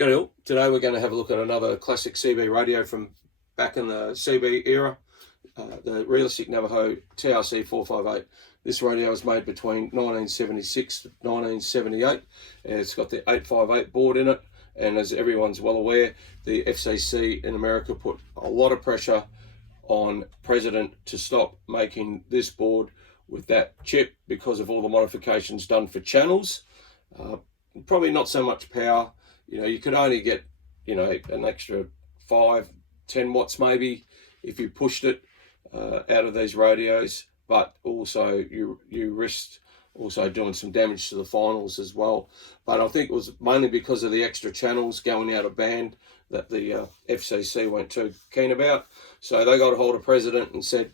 G'day. Today we're going to have a look at another classic CB radio from back in the CB era, the Realistic Navaho TRC-458. This radio was made between 1976 to 1978. It's got the 858 board in it, and as everyone's well aware, the FCC in America put a lot of pressure on President to stop making this board with that chip because of all the modifications done for channels. Probably not so much power. You could only get, an extra 5-10 watts maybe if you pushed it out of these radios, but also you risked also doing some damage to the finals as well. But I think it was mainly because of the extra channels going out of band that the FCC weren't too keen about. So they got a hold of President and said,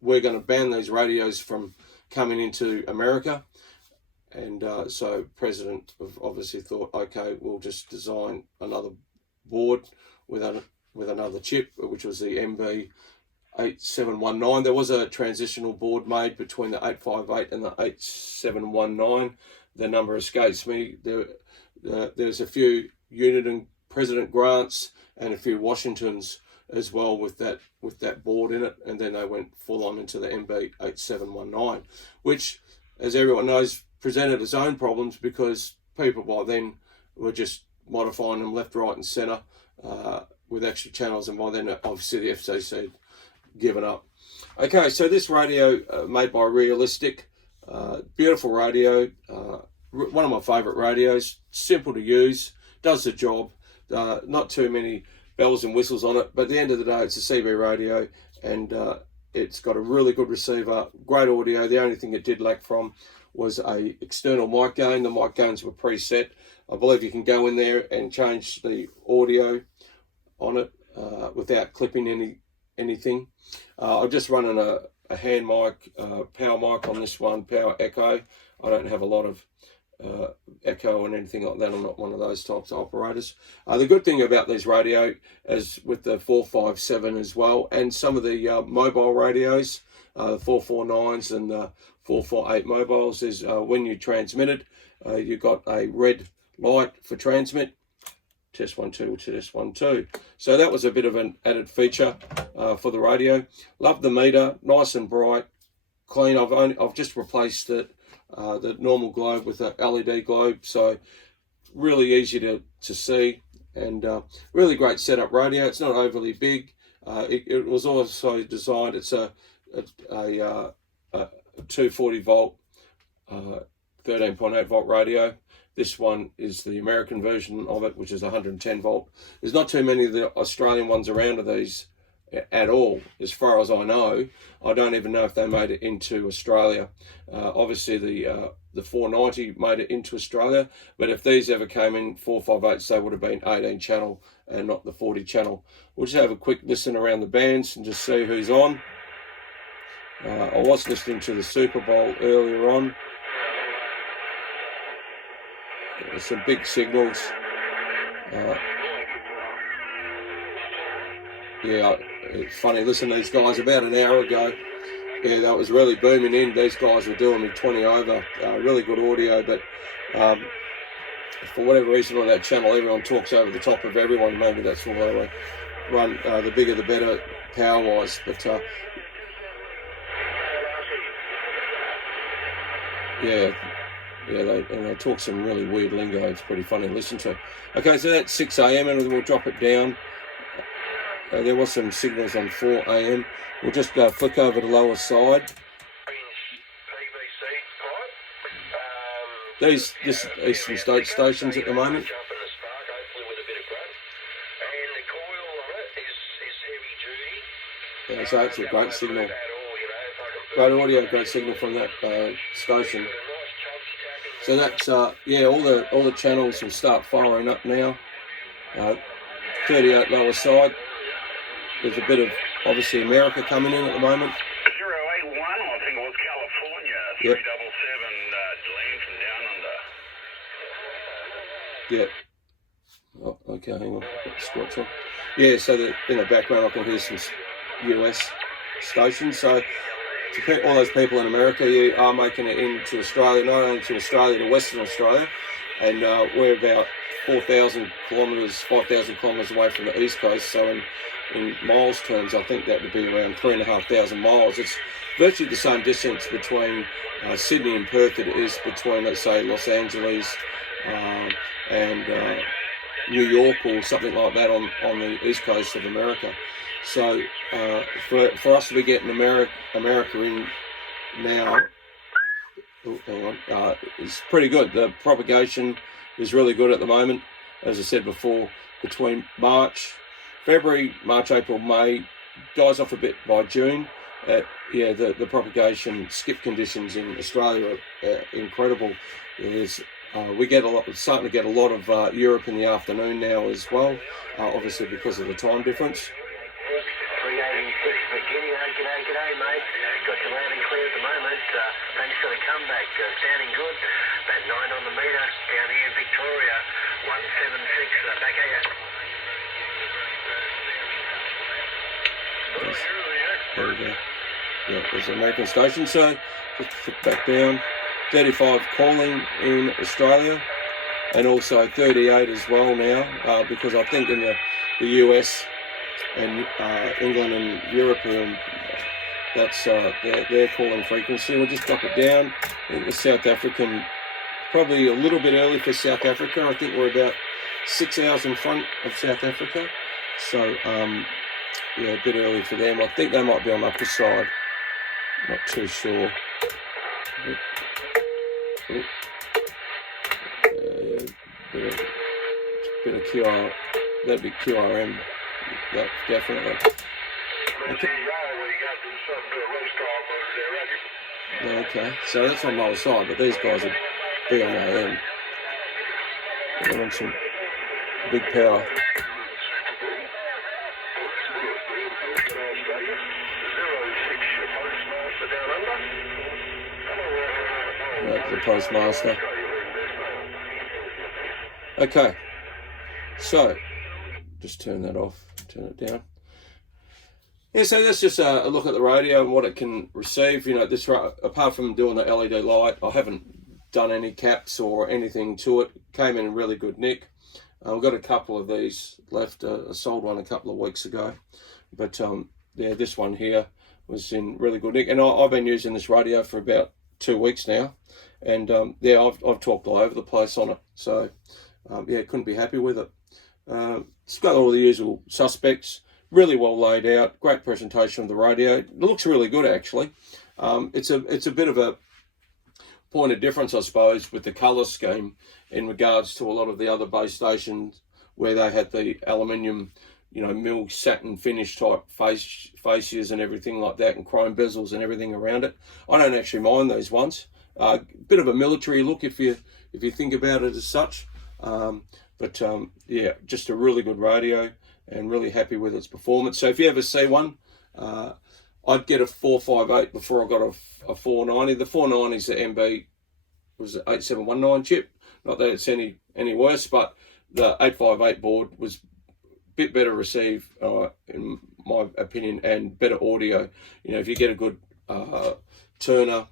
we're going to ban these radios from coming into America. And so President obviously thought, okay, we'll just design another board with another chip, which was the MB8719. There was a transitional board made between the 858 and the 8719. The number escapes me. There's a few unit and President grants and a few Washingtons as well with that board in it, and then they went full on into the MB8719, which, as everyone knows, presented its own problems because people by then were just modifying them left, right and centre with extra channels, and by then obviously the FCC had given up. Okay, so this radio made by Realistic, beautiful radio, one of my favourite radios, simple to use, does the job, not too many bells and whistles on it, but at the end of the day it's a CB radio, and it's got a really good receiver, great audio. The only thing it did lack from was a external mic gain. The mic gains were preset. I believe you can go in there and change the audio on it without clipping anything. I'm just running a hand mic, power mic on this one, power echo. I don't have a lot of echo and anything like that. I'm not one of those types of operators. The good thing about these radio, as with the 457 as well, and some of the mobile radios, the 449s and the 448 mobiles, is when you transmit it, you've got a red light for transmit. Test 1 2, test 1 2. So that was a bit of an added feature for the radio. Love the meter, nice and bright, clean. I've just replaced it, the normal globe with an LED globe, so really easy to see, and really great setup radio. It's not overly big. It was also designed, it's a 240 volt 13.8 volt radio. This one is the American version of it, which is 110 volt. There's not too many of the Australian ones around of these at all, as far as I know. I don't even know if they made it into Australia. Obviously the 490 made it into Australia, but if these ever came in 458s, they would have been 18 channel and not the 40 channel. We'll just have a quick listen around the bands and just see who's on. I was listening to the Super Bowl earlier on. There's some big signals. Yeah, it's funny, listen to these guys about an hour ago. Yeah, that was really booming in. These guys were doing me 20 over. Really good audio, but for whatever reason on that channel, everyone talks over the top of everyone. Maybe that's why they run the bigger the better power-wise. But yeah, they talk some really weird lingo. It's pretty funny to listen to. Okay, so that's 6 AM, and we'll drop it down. There was some signals on 4 AM. We'll just flick over the lower side. These Eastern State stations at the moment. Yeah, so that's a great signal. Great audio, great signal from that station. So that's yeah, all the channels will start firing up now. 38 lower side. There's a bit of obviously America coming in at the moment. 081, I think it was California. Yep. 377 Down Under. Yeah. Oh, okay, hang on. Put the squats on. Yeah, so in the background I can hear some US stations. So to all those people in America, you are making it into Australia, not only to Australia, to Western Australia, and we're about 4,000 kilometres, 5,000 kilometres away from the east coast. So in miles terms, I think that would be around 3,500 miles. It's virtually the same distance between Sydney and Perth that it is between, let's say, Los Angeles and New York or something like that on the east coast of America. So for us to be getting America in now, it's pretty good. The propagation is really good at the moment. As I said before, between February, March, April, May, dies off a bit by June. The propagation skip conditions in Australia are incredible. We get starting to get a lot of Europe in the afternoon now as well, obviously because of the time difference. 386 Virginia, g'day mate. Got you loud and clear at the moment. Thanks for the comeback, sounding good. About 9 on the metre down here in Victoria, 176, back at you. There we go. Yeah, there's an American station. So just flip back down. 35 calling in Australia, and also 38 as well now, because I think in the US and England and Europe, that's their calling frequency. We'll just drop it down. I think the South African, probably a little bit early for South Africa. I think we're about 6 hours in front of South Africa. So, yeah, a bit early for them. I think they might be on the upper side. Not too sure. Bit of QR, that'd be QRM, that definitely. Okay, so that's on the other side, but these guys are BMAM. They want some big power. The postmaster. Okay, so just turn that off, turn it down. Yeah, so that's just a look at the radio and what it can receive. You know, this, apart from doing the LED light, I haven't done any caps or anything to it. Came in really good nick. I've got a couple of these left. I sold one a couple of weeks ago, but yeah, this one here was in really good nick, and I've been using this radio for about 2 weeks now, and yeah, I've talked all over the place on it. So yeah, couldn't be happy with it. It's got all the usual suspects. Really well laid out. Great presentation of the radio. It looks really good, actually. It's a bit of a point of difference, I suppose, with the colour scheme in regards to a lot of the other base stations where they had the aluminium, you know, mill satin finish type fascias and everything like that, and chrome bezels and everything around it. I don't actually mind those ones. Bit of a military look if you think about it as such. But yeah, just a really good radio, and really happy with its performance. So if you ever see one, I'd get a 458 before I got a 490. The 490 is the MB, was an 8719 chip. Not that it's any worse, but the 858 board was a bit better received, in my opinion, and better audio. You know, if you get a good Turner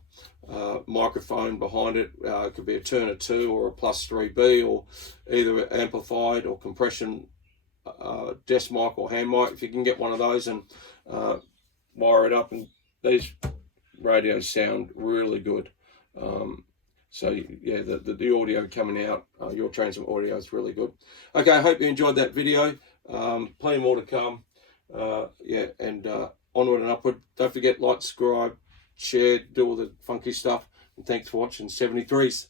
microphone behind it, it could be a Turner 2 or a Plus 3B, or either amplified or compression desk mic or hand mic. If you can get one of those and wire it up, and these radios sound really good. So yeah, the audio coming out, your transmit audio is really good. Okay, I hope you enjoyed that video. Plenty more to come. Yeah, and onward and upward. Don't forget, like, subscribe, share, do all the funky stuff. And thanks for watching 73s.